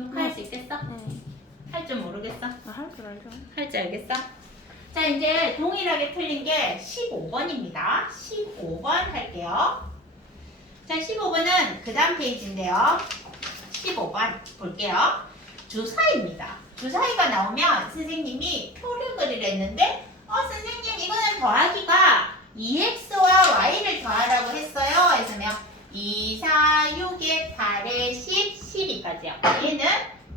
녹화할 수 있겠어? 응. 할 줄 모르겠어? 할 줄 알죠. 할 줄 알겠어? 자, 이제 동일하게 틀린 게 15번입니다. 15번 할게요. 자, 15번은 그 다음 페이지인데요. 15번 볼게요. 주사위입니다. 주사위가 나오면 선생님이 표를 그리려 했는데 선생님 이거는 더하기가 2x와 y를 더하라고 했어요. 했으면 2, 4, 6에 8에 10, 12까지요. 얘는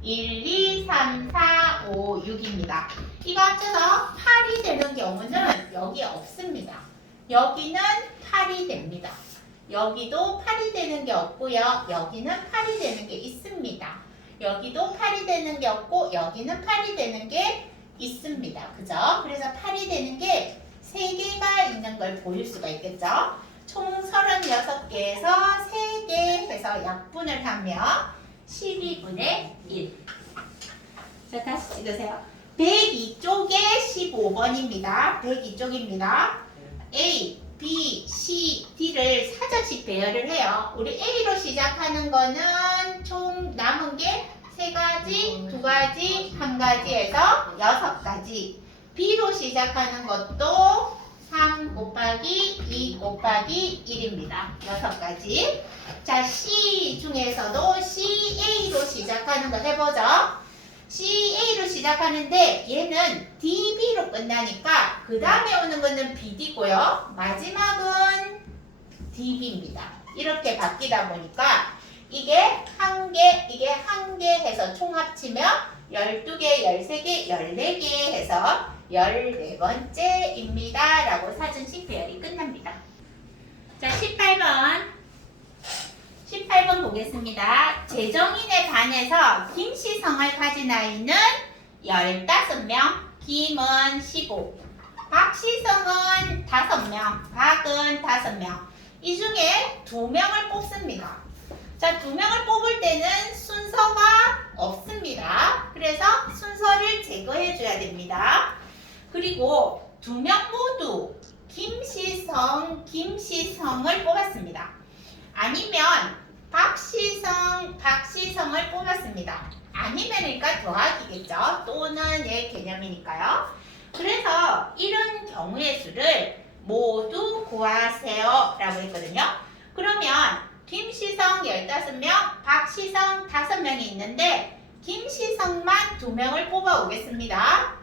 1, 2, 3, 4, 5, 6입니다. 이거 합쳐서 8이 되는 경우는 여기 없습니다. 여기는 8이 됩니다. 여기도 8이 되는 게 없고요. 여기는 8이 되는 게 있습니다. 여기도 8이 되는 게 없고 여기는 8이 되는 게 있습니다. 그죠? 그래서 8이 되는 게 3개가 있는 걸 보일 수가 있겠죠? 총 36개에서 3개 해서 약분을 하면 12분의 1. 자, 다시 찍으세요. 102쪽에 15번입니다. 102쪽입니다. A, B, C, D를 사전식 배열을 해요. 우리 A로 시작하는 거는 총 남은 게 3가지, 2가지, 1가지 해서 6가지. B로 시작하는 것도 3 곱하기 2 곱하기 1입니다. 6가지. 자, C 중에서도 CA로 시작하는 거 해보죠. CA로 시작하는데 얘는 DB로 끝나니까 그 다음에 오는 거는 BD고요. 마지막은 DB입니다. 이렇게 바뀌다 보니까 이게 한 개, 이게 한 개 해서 총 합치면 12개, 13개, 14개 해서 14번째입니다. 라고 사전식 배열이 끝납니다. 자, 18번 보겠습니다. 재정인에 반해서 김시성을 가진 아이는 15명, 김은 15, 박시성은 5명, 박은 5명. 이 중에 2명을 뽑습니다. 자, 2명을 뽑을 때는 순서가 없습니다. 그래서 순서를 제거해 줘야 됩니다. 그리고 2명 모두 김시성을 뽑았습니다. 아니면 박시성을 뽑았습니다. 아니면이니까 더하기겠죠. 또는 의 개념이니까요. 그래서 이런 경우의 수를 모두 구하세요 라고 했거든요. 그러면 김시성 15명, 박시성 5명이 있는데 김시성만 2명을 뽑아 오겠습니다.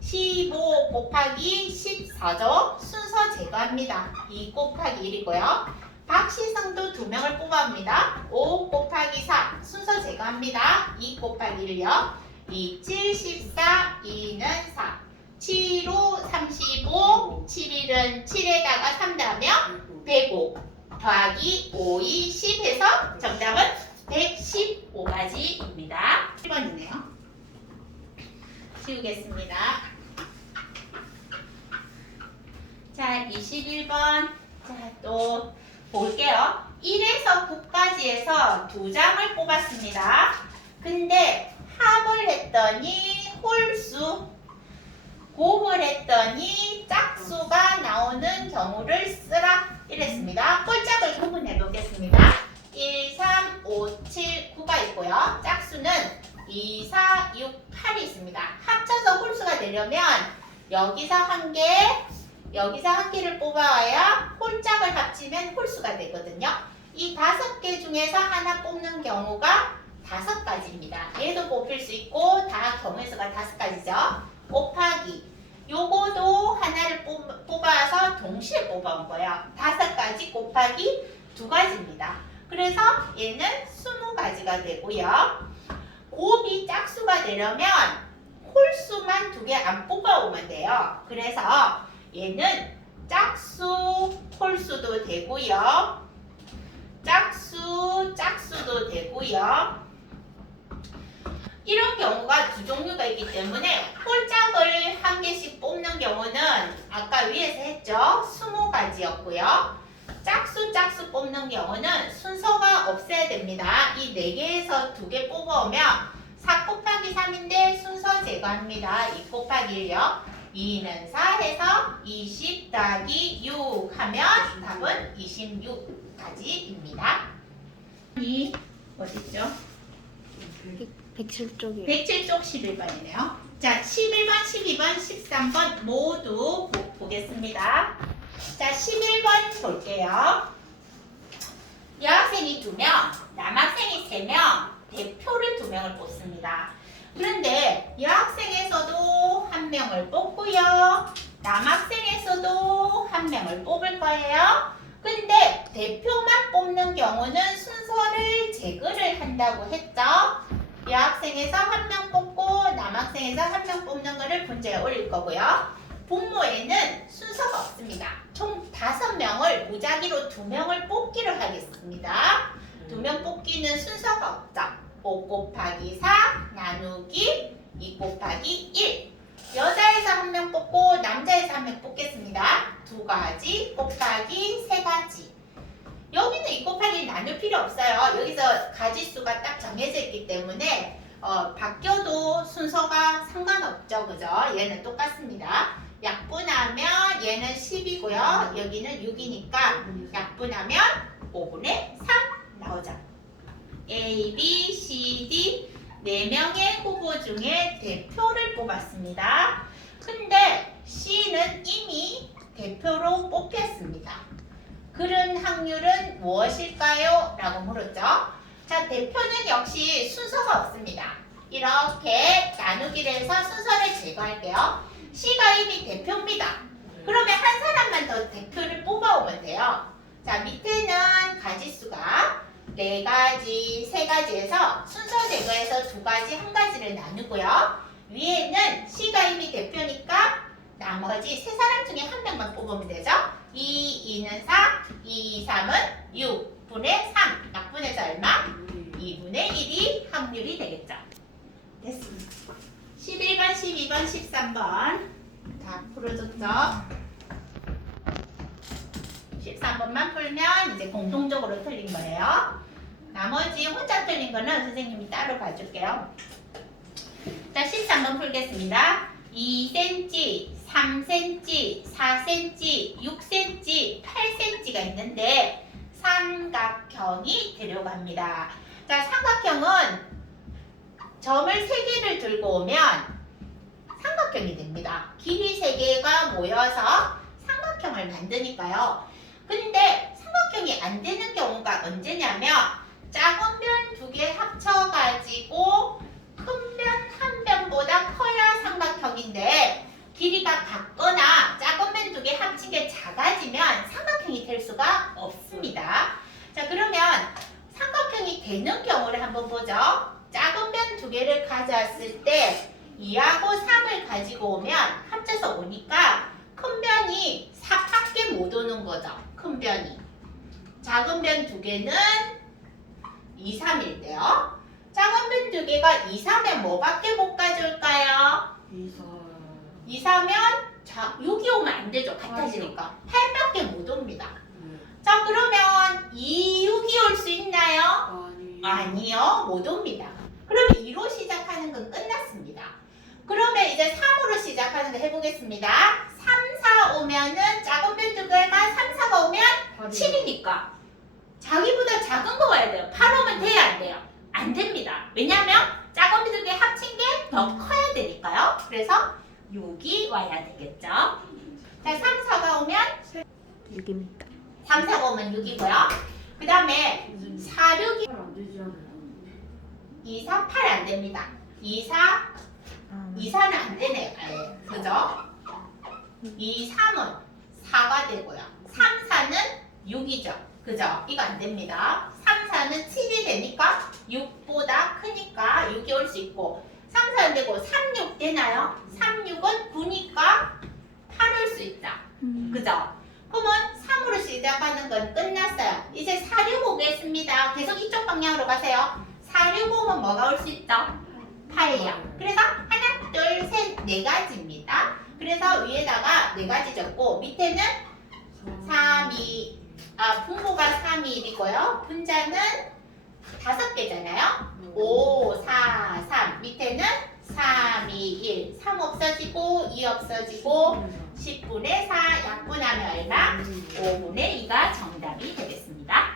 15 곱하기 14죠. 순서 제거합니다. 2 곱하기 1이고요. 박시성도 2명을 뽑아옵니다. 5 곱하기 4 순서 제거합니다. 2 곱하기 1요. 2, 7, 14, 2는 4. 7호 35, 7일은 7에다가 3 더하면 105 더하기 5, 2, 10 해서 정답은 115가지입니다. 1번이네요. 지우겠습니다. 자, 21번. 자, 또 볼게요. 1에서 9까지에서 2장을 뽑았습니다. 근데 합을 했더니 홀수, 곱을 했더니 짝수가 나오는 경우를 쓰라 이랬습니다. 꼴짝을 구분해 보겠습니다. 1, 3, 5, 7, 9가 있고요. 짝수는 2, 4, 6, 8이 있습니다. 합쳐서 홀수가 되려면 여기서 한 개, 여기서 한 개를 뽑아와야 홀짝을 합치면 홀수가 되거든요. 이 5개 중에서 하나 뽑는 경우가 5가지입니다. 얘도 뽑힐 수 있고 다 경우의 수가 5가지죠. 곱하기 요거도 하나를 뽑아서 동시에 뽑아온 거예요. 5가지 곱하기 2가지입니다. 그래서 얘는 20가지가 되고요. 곱이 짝수가 되려면 홀수만 2개 안 뽑아오면 돼요. 그래서 얘는 짝수, 홀수도 되고요. 짝수도 되고요. 이런 경우가 2종류가 있기 때문에 홀짝을 한 개씩 뽑는 경우는 아까 위에서 했죠. 20가지였고요. 짝수 뽑는 경우는 순서가 없어야 됩니다. 이 4개에서 2개 뽑아오면 4 곱하기 3인데 순서 제거합니다. 2 곱하기 1요. 2는 4 해서 20 더하기 6 하면 답은 26가지입니다. 이 어딨죠? 107쪽이요. 107쪽 11번이네요. 자, 11번, 12번, 13번 모두 보겠습니다. 자, 11번 볼게요. 여학생이 2명, 남학생이 3명, 대표를 2명을 뽑습니다. 그런데 여학생에서도 1명을 뽑고요. 남학생에서도 1명을 뽑을 거예요. 근데 대표만 뽑는 경우는 순서를 제거를 한다고 했죠. 여학생에서 1명 뽑고 남학생에서 1명 뽑는 거를 문제에 올릴 거고요. 분모에는 순서가 없습니다. 총 5명을 무작위로 2명을 뽑기를 하겠습니다. 2명 뽑기는 순서가 없죠. 5 곱하기 4 나누기 2 곱하기 1. 여자에서 1명 뽑고 남자에서 1명 뽑겠습니다. 2가지 곱하기 3가지. 여기는 2 곱하기 나눌 필요 없어요. 여기서 가지수가 딱 정해져 있기 때문에 바뀌어도 순서가 상관없죠. 그죠? 얘는 똑같습니다. 약분하면 얘는 10이고요. 여기는 6이니까 약분하면 5분의 3 나오죠. A, B, C, D 4명의 후보 중에 대표를 뽑았습니다. 근데 C는 이미 대표로 뽑혔습니다. 그런 확률은 무엇일까요? 라고 물었죠. 자, 대표는 역시 순서가 없습니다. 이렇게 나누기를 해서 순서를 제거할게요. C가 이미 대표입니다. 그러면 한 사람만 더 대표를 뽑아오면 돼요. 자, 밑에는 가지수가 4가지, 3가지에서 순서 제거해서 2가지, 1가지를 나누고요. 위에는 C가 이미 대표니까 나머지 3사람 중에 1명만 뽑으면 되죠. 2, 2는 4, 2, 3은 6분의 3. 약분해서 얼마? 2분의 1이 확률이 되겠죠. 됐습니다. 11번, 12번, 13번 다 풀어줬죠. 13번만 풀면 이제 공통적으로 틀린 거예요. 나머지 혼자 틀린 거는 선생님이 따로 봐줄게요. 자, 13번 풀겠습니다. 2cm, 3cm, 4cm, 6cm, 8cm가 있는데 삼각형이 되려고 합니다. 자, 삼각형은 점을 3개를 들고 오면 삼각형이 됩니다. 길이 3개가 모여서 삼각형을 만드니까요. 근데 삼각형이 안 되는 경우가 언제냐면 작은 변 2개 합쳐가지고 큰 변 1변보다 커야 삼각형인데 길이가 같거나 작은 변 2개 합친 게 작아지면 삼각형이 될 수가 없습니다. 자, 그러면 삼각형이 되는 경우를 한번 보죠. 작은 변 2개를 가져왔을 때 2하고 3을 가지고 오면 합쳐서 오니까 큰 변이 4밖에 못 오는 거죠. 큰 변이. 작은 변 2개는 2, 3일 때요. 작은 변 2개가 2, 3에 뭐밖에 못 가져올까요? 2, 3면 6이 오면 안 되죠. 같아지니까. 8밖에 못 옵니다. 자, 그러면 2, 6이 올 수 있나요? 아니요. 못 옵니다. 그러면 2로 시작하는 건 끝났습니다. 그러면 이제 3으로 시작하는 거 해보겠습니다. 3, 4 오면은 작은 변 2개가 3, 4가 오면 7이니까 자기보다 작은 거 와야 돼요. 8 오면 돼야 안 돼요? 안 됩니다. 왜냐면 작은 변 2개 합친 게 더 커야 되니까요. 그래서 6이 와야 되겠죠. 자, 3, 4가 오면 6입니다. 3, 4가 오면 6이고요. 그 다음에 4, 6이 2, 4, 8 안 됩니다. 2, 4, 2, 4는 안 되네요. 아예. 그죠? 2, 3은 4가 되고요. 3, 4는 6이죠. 그죠? 이거 안 됩니다. 3, 4는 7이 되니까 6보다 크니까 6이 올 수 있고 3, 4는 되고 3, 6 되나요? 3, 6은 9니까 8 올 수 있다. 그죠? 그러면 3으로 시작하는 건 끝났어요. 이제 4, 6 오겠습니다. 계속 이쪽 방향으로 가세요. 4, 6 오면 뭐가 올 수 있죠? 8이요. 그래서 하나, 둘, 셋, 4가지입니다. 그래서 위에다가 4가지 적고 밑에는 3, 2, 분모가 3, 1이고요. 분자는 5개잖아요. 5, 4, 3. 밑에는 3, 2, 1. 3 없어지고 2 없어지고 10분의 4 약분하면 얼마? 5분의 2가 정답이 되겠습니다.